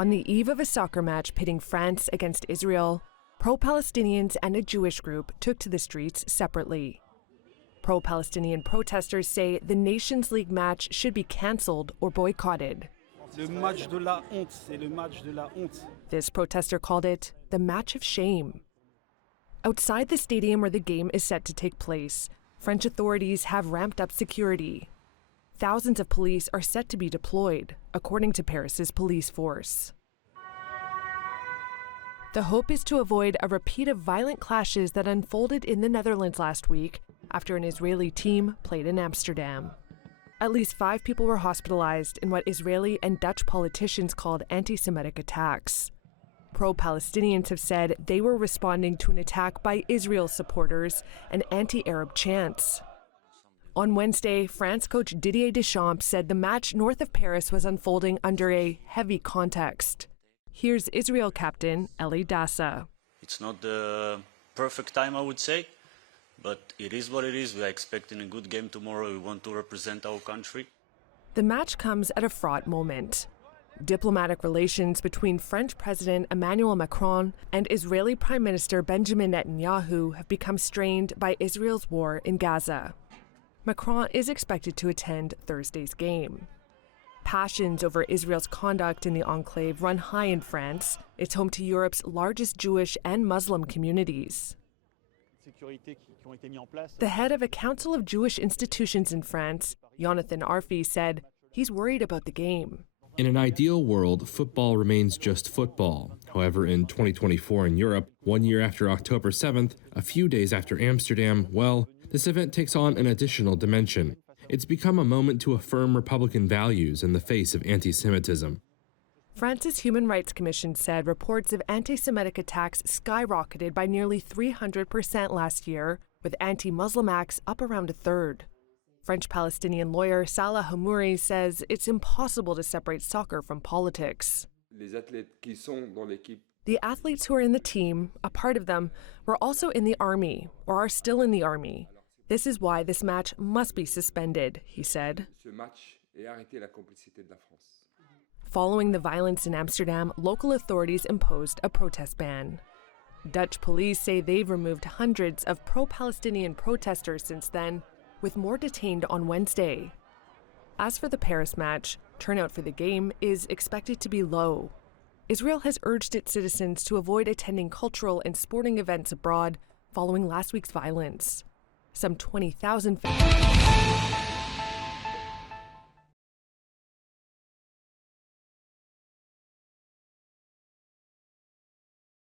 On the eve of a soccer match pitting France against Israel, pro-Palestinians and a Jewish group took to the streets separately. Pro-Palestinian protesters say the Nations League match should be cancelled or boycotted. This protester called it the match of shame. Outside the stadium where the game is set to take place, French authorities have ramped up security. Thousands of police are set to be deployed, according to Paris's police force. The hope is to avoid a repeat of violent clashes that unfolded in the Netherlands last week after an Israeli team played in Amsterdam. At least 5 people were hospitalized in what Israeli and Dutch politicians called anti-Semitic attacks. Pro-Palestinians have said they were responding to an attack by Israel supporters and anti-Arab chants. On Wednesday, France coach Didier Deschamps said the match north of Paris was unfolding under a heavy context. Here's Israel captain Eli Dassa. It's not the perfect time, I would say, but it is what it is. We are expecting a good game tomorrow. We want to represent our country. The match comes at a fraught moment. Diplomatic relations between French President Emmanuel Macron and Israeli Prime Minister Benjamin Netanyahu have become strained by Israel's war in Gaza. Macron is expected to attend Thursday's game. Passions over Israel's conduct in the enclave run high in France. It's home to Europe's largest Jewish and Muslim communities. The head of a council of Jewish institutions in France, Jonathan Arfi, said he's worried about the game. In an ideal world, football remains just football. However, in 2024 in Europe, 1 year after October 7th, a few days after Amsterdam, well, this event takes on an additional dimension. It's become a moment to affirm Republican values in the face of anti-Semitism. France's Human Rights Commission said reports of anti-Semitic attacks skyrocketed by nearly 300% last year, with anti-Muslim acts up around a third. French-Palestinian lawyer Salah Hamouri says it's impossible to separate soccer from politics. The athletes who are in the team, a part of them, were also in the army or are still in the army. This is why this match must be suspended, he said. Following the violence in Amsterdam, local authorities imposed a protest ban. Dutch police say they've removed hundreds of pro-Palestinian protesters since then, with more detained on Wednesday. As for the Paris match, turnout for the game is expected to be low. Israel has urged its citizens to avoid attending cultural and sporting events abroad following last week's violence. Some 20,000